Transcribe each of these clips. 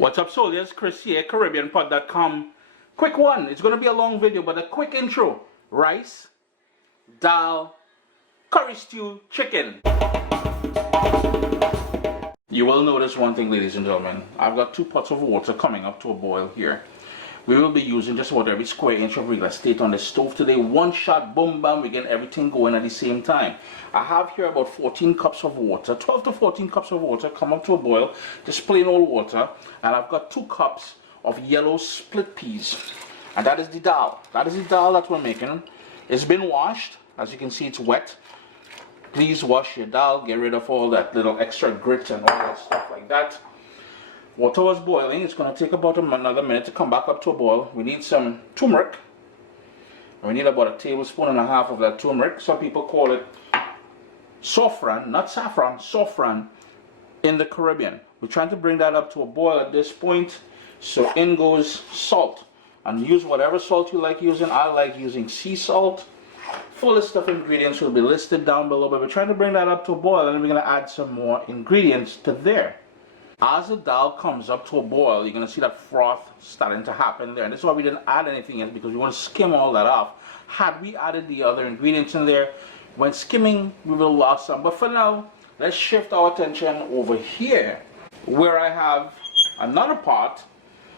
What's up, soldiers? Chris here, CaribbeanPod.com. Quick one. It's going to be a long video, but a quick intro. Rice, dal, curry stew, chicken. You will notice one thing, ladies and gentlemen. I've got 2 pots of water coming up to a boil here. We will be using just about every square inch of real estate on the stove today. One shot, boom, bam, we get everything going at the same time. I have here about 14 cups of water, 12 to 14 cups of water come up to a boil, just plain old water. And I've got 2 cups of yellow split peas. And that is the dal. That is the dal that we're making. It's been washed. As you can see, it's wet. Please wash your dal, get rid of all that little extra grit and all that stuff like that. Water was boiling. It's going to take about another minute to come back up to a boil. We need some turmeric. We need about 1.5 tablespoons of that turmeric. Some people call it saffron, not saffron, saffron in the Caribbean. We're trying to bring that up to a boil at this point. So in goes salt. And use whatever salt you like using. I like using sea salt. Full list of ingredients will be listed down below. But we're trying to bring that up to a boil. And then we're going to add some more ingredients to there. As the dal comes up to a boil, you're going to see that froth starting to happen there. And this is why we didn't add anything yet, because we want to skim all that off. Had we added the other ingredients in there, when skimming, we will lose some. But for now, let's shift our attention over here, where I have another pot.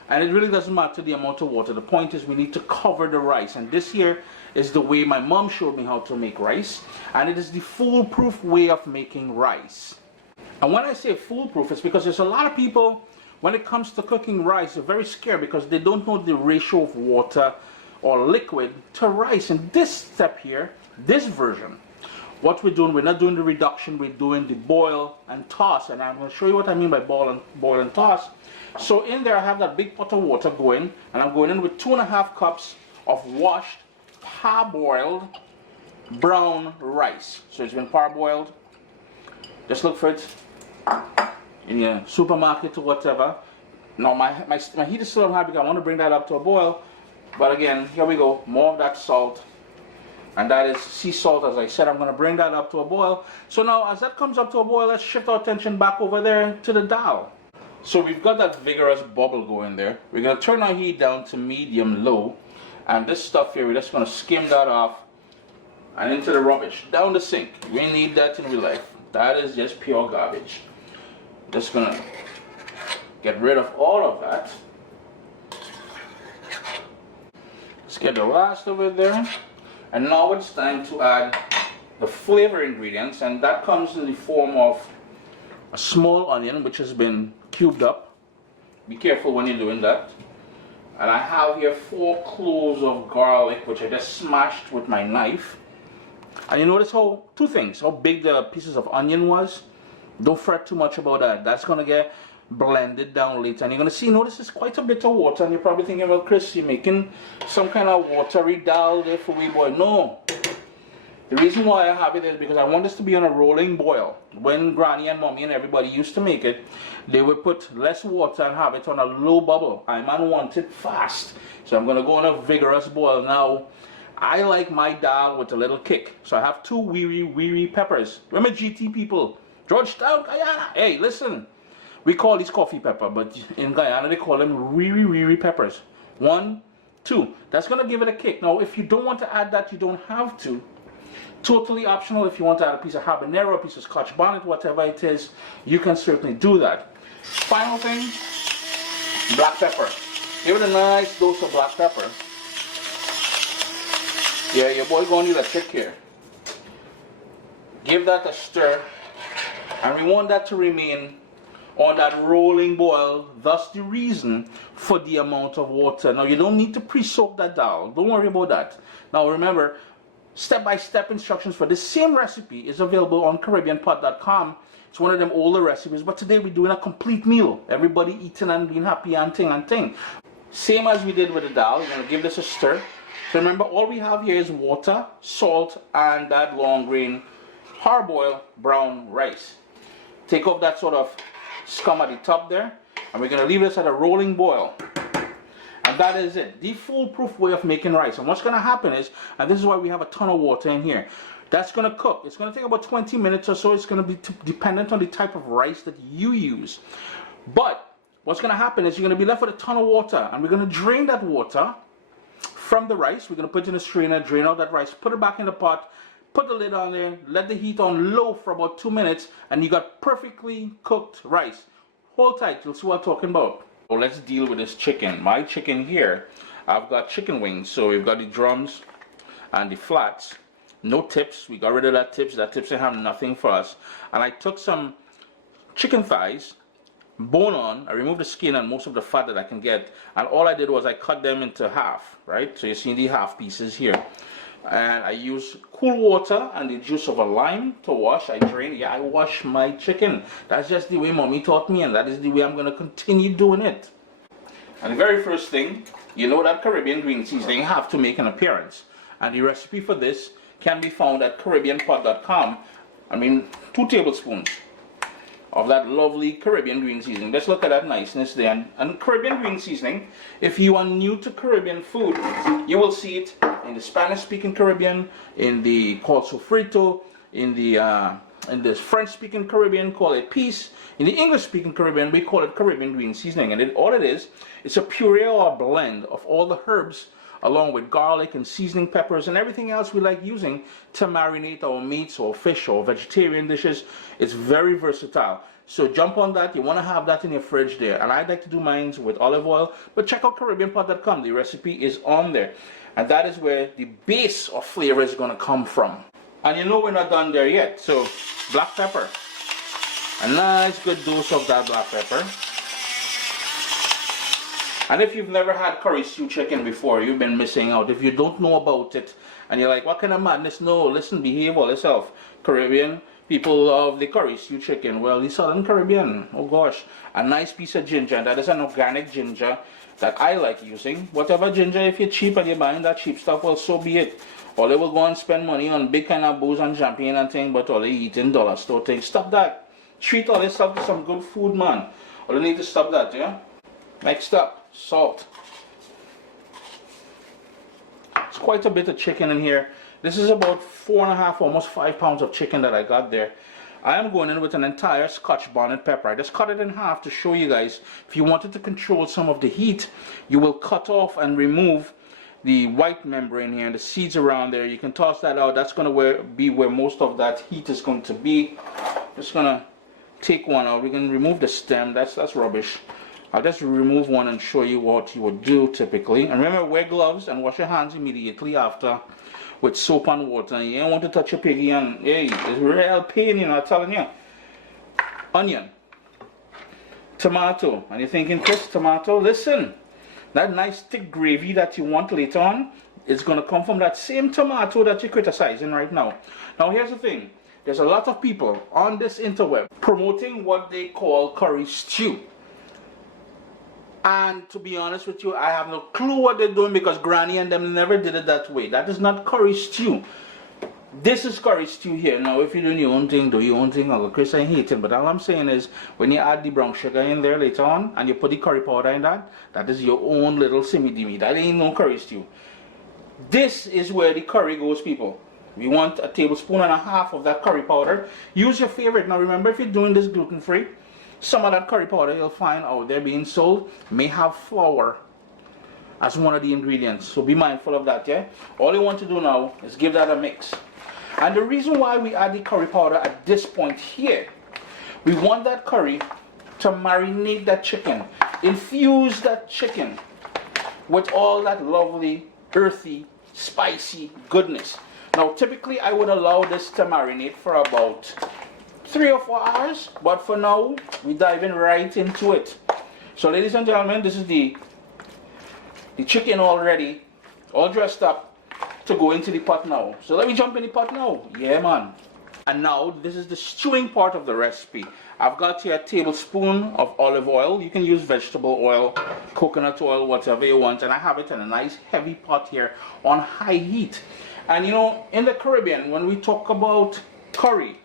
And it really doesn't matter the amount of water. The point is we need to cover the rice. And this here is the way my mom showed me how to make rice. And it is the foolproof way of making rice. And when I say foolproof, it's because there's a lot of people, when it comes to cooking rice, they're very scared because they don't know the ratio of water or liquid to rice. And this step here, this version, what we're doing, we're not doing the reduction, we're doing the boil and toss. And I'm going to show you what I mean by boil and toss. So in there I have that big pot of water going, and I'm going in with 2.5 cups of washed, parboiled brown rice. So it's been parboiled. Just look for it in your supermarket or whatever. Now my heat is still on high because I want to bring that up to a boil. But again, here we go, more of that salt. And that is sea salt, as I said. I'm going to bring that up to a boil. So now as that comes up to a boil, let's shift our attention back over there to the dal. So we've got that vigorous bubble going there. We're going to turn our heat down to medium-low. And this stuff here, we're just going to skim that off and into the rubbish, down the sink. We need that in real life. That is just pure garbage. Just gonna get rid of all of that. Let's get the last of it there. And now it's time to add the flavor ingredients, and that comes in the form of a small onion which has been cubed up. Be careful when you're doing that. And I have here 4 cloves of garlic which I just smashed with my knife. And you notice how, 2 things, how big the pieces of onion was. Don't fret too much about that. That's going to get blended down later. And you're going to see, notice there's quite a bit of water. And you're probably thinking, well, Chris, you're making some kind of watery dal there for we boy. No. The reason why I have it is because I want this to be on a rolling boil. When Granny and Mommy and everybody used to make it, they would put less water and have it on a low bubble. I man want it fast. So I'm going to go on a vigorous boil now. I like my dal with a little kick. So I have 2 weary peppers. Remember GT people? Georgetown, Guyana. Hey, listen. We call these coffee pepper, but in Guyana they call them weary peppers. 1, 2. That's going to give it a kick. Now, if you don't want to add that, you don't have to. Totally optional. If you want to add a piece of habanero, a piece of Scotch bonnet, whatever it is, you can certainly do that. Final thing, black pepper. Give it a nice dose of black pepper. Yeah, your boy gonna need a trick here. Give that a stir, and we want that to remain on that rolling boil. Thus the reason for the amount of water. Now you don't need to pre-soak that dal. Don't worry about that. Now remember, step-by-step instructions for this same recipe is available on CaribbeanPod.com. It's one of them older recipes, but today we're doing a complete meal. Everybody eating and being happy and ting. Same as we did with the dal. We're gonna give this a stir. So remember, all we have here is water, salt, and that long grain parboiled brown rice. Take off that sort of scum at the top there, and we're going to leave this at a rolling boil. And that is it, the foolproof way of making rice. And what's going to happen is, and this is why we have a ton of water in here, that's going to cook. It's going to take about 20 minutes or so. It's going to be dependent on the type of rice that you use. But what's going to happen is you're going to be left with a ton of water, and we're going to drain that water from the rice. We're going to put it in a strainer, drain out that rice, put it back in the pot, put the lid on there, let the heat on low for about 2 minutes, and you got perfectly cooked rice. Hold tight, you'll see what I'm talking about. So let's deal with this chicken. My chicken here, I've got chicken wings. So we've got the drums and the flats. No tips. We got rid of that tips. That tips have nothing for us. And I took some chicken thighs, bone on. I removed the skin and most of the fat that I can get. And all I did was I cut them into half, right? So you see the half pieces here. And I use cool water and the juice of a lime to wash. I drain. Yeah, I wash my chicken. That's just the way mommy taught me, and that is the way I'm going to continue doing it. And the very first thing, you know that Caribbean green seasoning have to make an appearance. And the recipe for this can be found at CaribbeanPot.com. I mean, 2 tablespoons of that lovely Caribbean green seasoning. Let's look at that niceness there. And Caribbean green seasoning, if you are new to Caribbean food, you will see it in the Spanish-speaking Caribbean, in the called sofrito, in the French-speaking Caribbean, call it peas. In the English-speaking Caribbean, we call it Caribbean green seasoning. And all it is, it's a puree or a blend of all the herbs, along with garlic and seasoning peppers and everything else we like using to marinate our meats or fish or vegetarian dishes. It's very versatile. So jump on that. You want to have that in your fridge there. And I like to do mine with olive oil. But check out CaribbeanPot.com. The recipe is on there. And that is where the base of flavor is going to come from. And you know we're not done there yet. So black pepper. A nice good dose of that black pepper. And if you've never had curry stew chicken before, you've been missing out. If you don't know about it and you're like, what kind of madness? No, listen, behave yourself. Caribbean people love the curry stew chicken. Well, the Southern Caribbean, oh gosh, a nice piece of ginger. And that is an organic ginger that I like using. Whatever ginger, if you're cheap and you're buying that cheap stuff, well, so be it. Or they will go and spend money on big kind of booze and champagne and things, but all they eat in dollar store things. Stop that. Treat all this stuff to some good food, man. Or they need to stop that, yeah? Next up, salt. It's quite a bit of chicken in here. This is about 4.5, almost 5 pounds of chicken that I got there. I am going in with an entire Scotch bonnet pepper. I just cut it in half to show you guys. If you wanted to control some of the heat, you will cut off and remove the white membrane here and the seeds around there. You can toss that out. That's going to be where most of that heat is going to be. Just going to take one out. We can remove the stem. That's rubbish. I'll just remove one and show you what you would do typically. And remember, wear gloves and wash your hands immediately after with soap and water. And you don't want to touch your piggy, and hey, it's real pain, you know, I'm telling you. Onion, tomato, and you're thinking, Chris, tomato, listen, that nice thick gravy that you want later on is going to come from that same tomato that you're criticizing right now. Now here's the thing, there's a lot of people on this interweb promoting what they call curry stew. And to be honest with you, I have no clue what they're doing, because Granny and them never did it that way. That is not curry stew. This is curry stew here. Now, if you're doing your own thing, do your own thing. Uncle Chris, I hate it. But all I'm saying is, when you add the brown sugar in there later on, and you put the curry powder in that, that is your own little simmy-dimmy. That ain't no curry stew. This is where the curry goes, people. We want 1.5 tablespoons of that curry powder. Use your favorite. Now, remember, if you're doing this gluten-free, some of that curry powder you'll find out there being sold may have flour as one of the ingredients. So be mindful of that, yeah? All you want to do now is give that a mix. And the reason why we add the curry powder at this point here, we want that curry to marinate that chicken. Infuse that chicken with all that lovely, earthy, spicy goodness. Now, typically I would allow this to marinate for about 3 or 4 hours, but for now we're diving right into it. So ladies and gentlemen, this is the chicken already, all dressed up to go into the pot now. So let me jump in the pot now. Yeah, man. And now this is the stewing part of the recipe. I've got here 1 tablespoon of olive oil. You can use vegetable oil, coconut oil, whatever you want. And I have it in a nice heavy pot here on high heat. And you know, in the Caribbean, when we talk about curry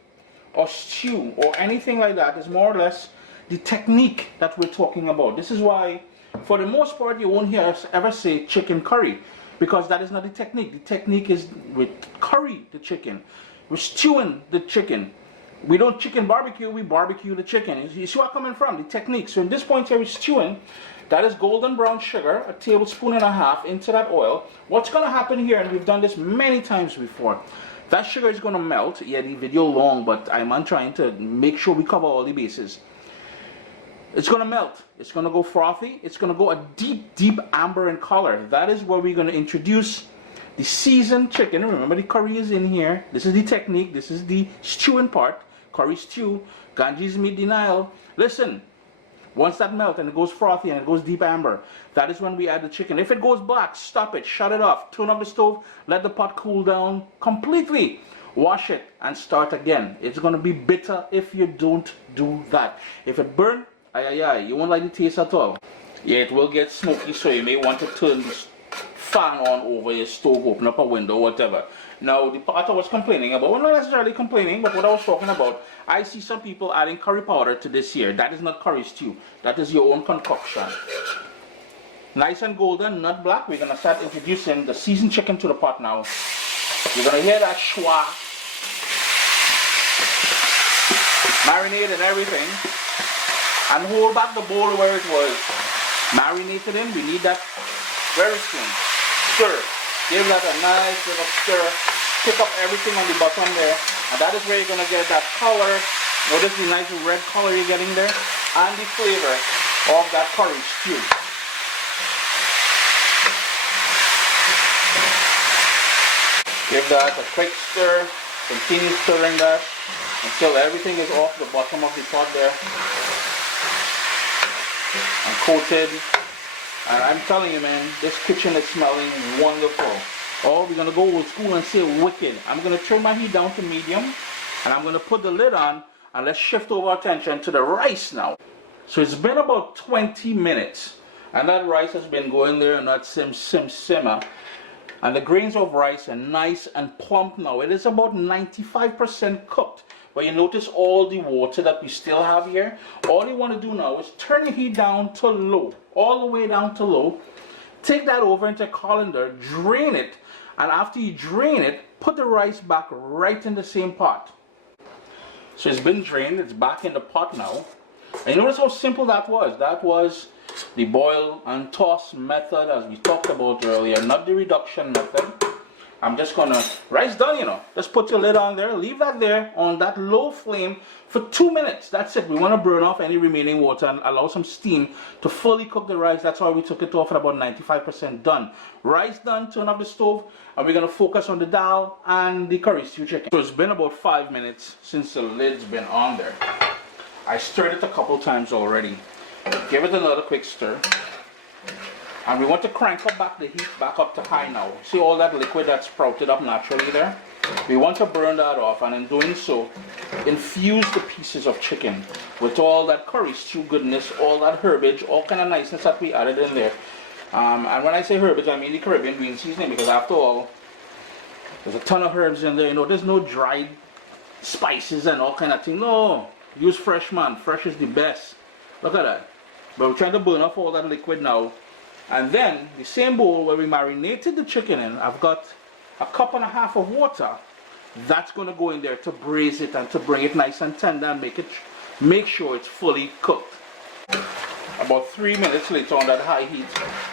or stew or anything like that, is more or less the technique that we're talking about. This is why, for the most part, you won't hear us ever say chicken curry, because that is not the technique. The technique is with curry the chicken. We're stewing the chicken We don't chicken barbecue, we barbecue the chicken. You see where I'm coming from, the technique. So in this point here, we're stewing. That is golden brown sugar, a tablespoon and a half into that oil. What's going to happen here, and we've done this many times before, that sugar is going to melt. Yeah, the video long, but I'm trying to make sure we cover all the bases. It's going to melt. It's going to go frothy. It's going to go a deep, deep amber in color. That is where we're going to introduce the seasoned chicken. Remember, the curry is in here. This is the technique. This is the stewing part. Curry stew. Ganges meat denial. Listen, once that melts and it goes frothy and it goes deep amber, that is when we add the chicken. If it goes black, stop it. Shut it off. Turn off the stove. Let the pot cool down completely. Wash it and start again. It's going to be bitter if you don't do that. If it burns, you won't like the taste at all. Yeah, it will get smoky, so you may want to turn the fan on over your stove, open up a window, whatever. Now, the part I was complaining about, well, not necessarily complaining, but what I was talking about, I see some people adding curry powder to this here. That is not curry stew. That is your own concoction. Nice and golden, not black. We're going to start introducing the seasoned chicken to the pot now. You're going to hear that schwa, marinade and everything. And hold back the bowl where it was marinated in. We need that very soon. Stir. Give that a nice little stir. Pick up everything on the bottom there. And that is where you're going to get that color. Notice the nice red color you're getting there. And the flavor of that curry stew. Give that a quick stir. Continue stirring that until everything is off the bottom of the pot there. And coated, and I'm telling you, man, this kitchen is smelling wonderful. Or we're gonna go old school and say wicked. I'm gonna turn my heat down to medium, and I'm gonna put the lid on, and let's shift over attention to the rice now. So it's been about 20 minutes, and that rice has been going there and that simmer, and the grains of rice are nice and plump now. It is about 95% cooked. But you notice all the water that we still have here. All you want to do now is turn your heat down to low, all the way down to low. Take that over into a colander, drain it, and after you drain it, put the rice back right in the same pot. So it's been drained, it's back in the pot now. And you notice how simple that was. That was the boil and toss method as we talked about earlier, not the reduction method. I'm just gonna, rice done, you know. Just put your lid on there, leave that there on that low flame for 2 minutes. That's it. We want to burn off any remaining water and allow some steam to fully cook the rice. That's why we took it off at about 95% done. Rice done, turn off the stove, and we're gonna focus on the dhal and the curry stew chicken. So it's been about 5 minutes since the lid's been on there. I stirred it a couple times already. Give it another quick stir. And we want to crank up back the heat back up to high now. See all that liquid that's sprouted up naturally there? We want to burn that off, and in doing so, infuse the pieces of chicken with all that curry stew goodness, all that herbage, all kind of niceness that we added in there. And when I say herbage, I mean the Caribbean green seasoning, because after all, there's a ton of herbs in there. You know, there's no dried spices and all kind of thing. No, use fresh, man. Fresh is the best. Look at that. But we're trying to burn off all that liquid now. And then, the same bowl where we marinated the chicken in, I've got a cup and a half of water. That's going to go in there to braise it and to bring it nice and tender and make sure it's fully cooked. About 3 minutes later on that high heat,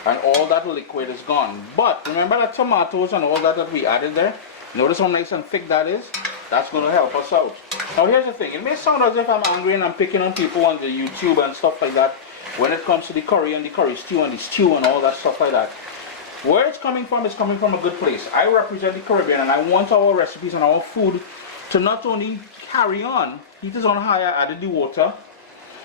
and all that liquid is gone. But remember the tomatoes and all that we added there? Notice how nice and thick that is? That's going to help us out. Now here's the thing. It may sound as if I'm angry and I'm picking on people on the YouTube and stuff like that. When it comes to the curry and the curry stew and the stew and all that stuff like that, where it's coming from is coming from a good place. I represent the Caribbean, and I want our recipes and our food to not only carry on, heat is on high, I added the water.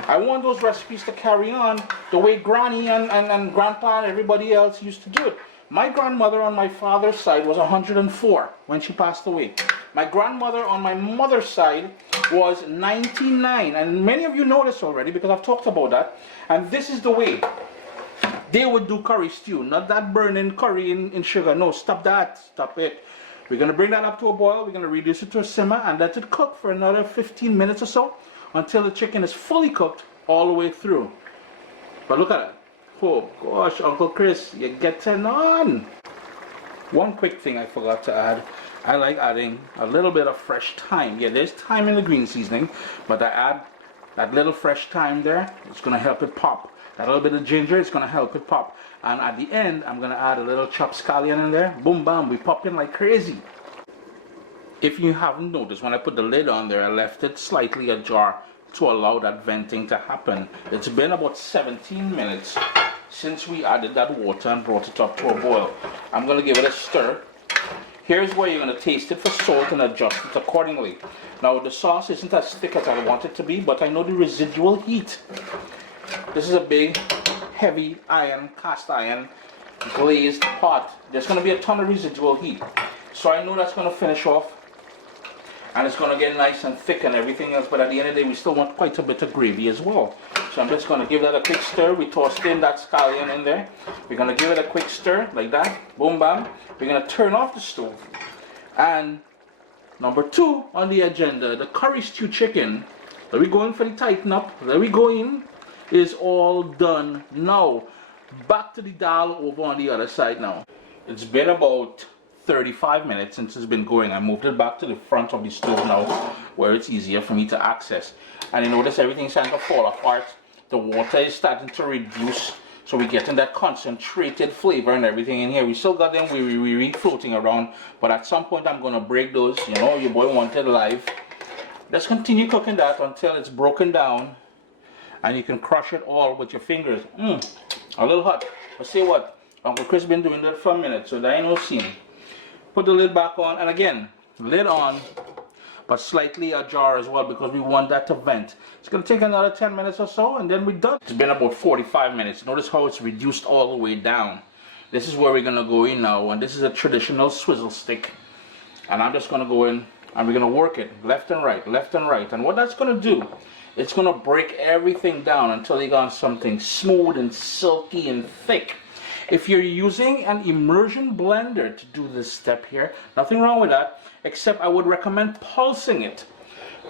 I want those recipes to carry on the way Granny and Grandpa and everybody else used to do it. My grandmother on my father's side was 104 when she passed away. My grandmother on my mother's side was 99, and many of you know this already because I've talked about that. And this is the way they would do curry stew, not that burning curry in sugar. No, stop that, stop it. We're going to bring that up to a boil, we're going to reduce it to a simmer and let it cook for another 15 minutes or so until the chicken is fully cooked all the way through. But look at it. Oh gosh, Uncle Chris, you're getting on. One quick thing I forgot to add. I like adding a little bit of fresh thyme. Yeah, there's thyme in the green seasoning, but I add that little fresh thyme there. It's going to help it pop. That little bit of ginger is going to help it pop. And at the end, I'm going to add a little chopped scallion in there. Boom, bam, we popping like crazy. If you haven't noticed, when I put the lid on there, I left it slightly ajar to allow that venting to happen. It's been about 17 minutes since we added that water and brought it up to a boil. I'm going to give it a stir. Here's where you're going to taste it for salt and adjust it accordingly. Now the sauce isn't as thick as I want it to be, but I know the residual heat. This is a big, heavy iron, cast iron, glazed pot. There's going to be a ton of residual heat. So I know that's going to finish off. And it's going to get nice and thick and everything else, but at the end of the day we still want quite a bit of gravy as well. So I'm just going to give that a quick stir. We tossed in that scallion in there. We're going to give it a quick stir like that. Boom, bam. We're going to turn off the stove. And number 2 on the agenda, the curry stew chicken. There we going for the tighten up. There we going. Is all done now. Back to the dal over on the other side now. It's been about 35 minutes since it's been going. I moved it back to the front of the stove now where it's easier for me to access. And you notice everything's starting to fall apart. The water is starting to reduce. So we're getting that concentrated flavor and everything in here. We still got them we floating around. But at some point I'm going to break those. You know, your boy wanted live. Let's continue cooking that until it's broken down. And you can crush it all with your fingers. A little hot. But say what? Uncle Chris been doing that for a minute. So that ain't no scene. Put the lid back on, and again, lid on, but slightly ajar as well because we want that to vent. It's going to take another 10 minutes or so, and then we're done. It's been about 45 minutes. Notice how it's reduced all the way down. This is where we're going to go in now, and this is a traditional swizzle stick. And I'm just going to go in, and we're going to work it left and right, left and right. And what that's going to do, it's going to break everything down until you got something smooth and silky and thick. If you're using an immersion blender to do this step here, nothing wrong with that, except I would recommend pulsing it.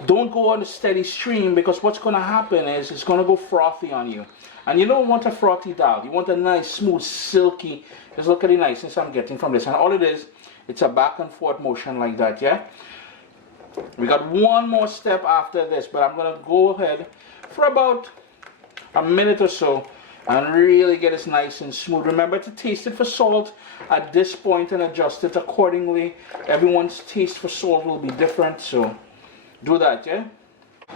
Don't go on a steady stream because what's going to happen is it's going to go frothy on you. And you don't want a frothy dal. You want a nice, smooth, silky. Just look at the niceness I'm getting from this. And all it is, it's a back and forth motion like that, yeah? We got one more step after this, but I'm going to go ahead for about a minute or so and really get it nice and smooth. Remember to taste it for salt at this point and adjust it accordingly. Everyone's taste for salt will be different, so do that, yeah?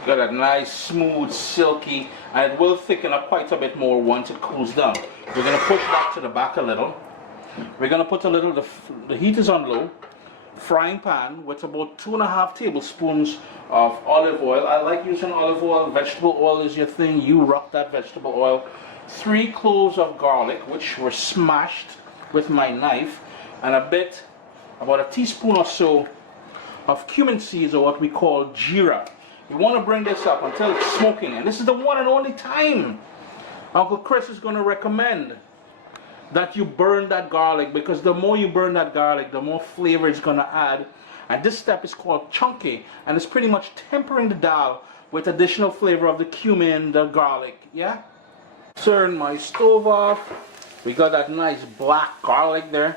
Got a nice, smooth, silky, and it will thicken up quite a bit more once it cools down. We're going to push that to the back a little. We're going to put a little, the heat is on low, frying pan with about 2.5 tablespoons of olive oil. I like using olive oil. Vegetable oil is your thing. You rock that vegetable oil. 3 cloves of garlic, which were smashed with my knife, and about a teaspoon or so of cumin seeds, or what we call jeera. You want to bring this up until it's smoking, and this is the one and only time Uncle Chris is going to recommend that you burn that garlic, because the more you burn that garlic, the more flavor it's going to add. And this step is called chunky, and it's pretty much tempering the dal with additional flavor of the cumin, the garlic, yeah? Turn my stove off. We got that nice black garlic there,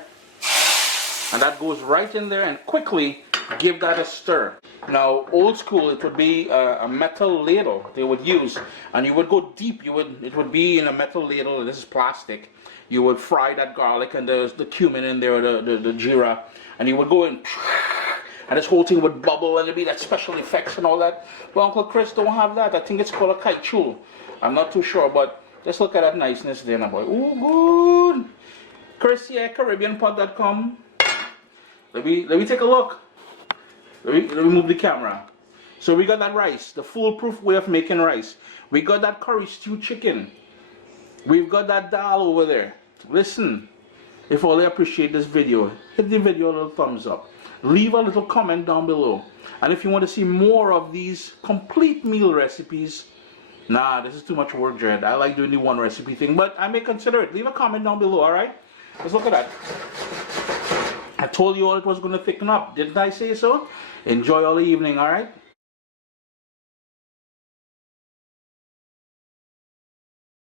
and that goes right in there, and quickly give that a stir. Now old school, it would be a metal ladle they would use, and you would go deep. It would be in a metal ladle. This is plastic. You would fry that garlic and the cumin in there, the jeera, and you would go in, and this whole thing would bubble, and there'd be that special effects and all that. But Uncle Chris don't have that. I think it's called a kaichul. I'm not too sure, but just look at that niceness there, now boy. Ooh, good. Chris here, CaribbeanPot.com. Let me take a look. Let me move the camera. So we got that rice, the foolproof way of making rice. We got that curry stew chicken. We've got that dal over there. Listen, if all you appreciate this video, hit the video a little thumbs up. Leave a little comment down below. And if you want to see more of these complete meal recipes, nah, this is too much work, Jared. I like doing the one recipe thing, but I may consider it. Leave a comment down below, alright? Let's look at that. I told you all it was going to thicken up. Didn't I say so? Enjoy all the evening, alright?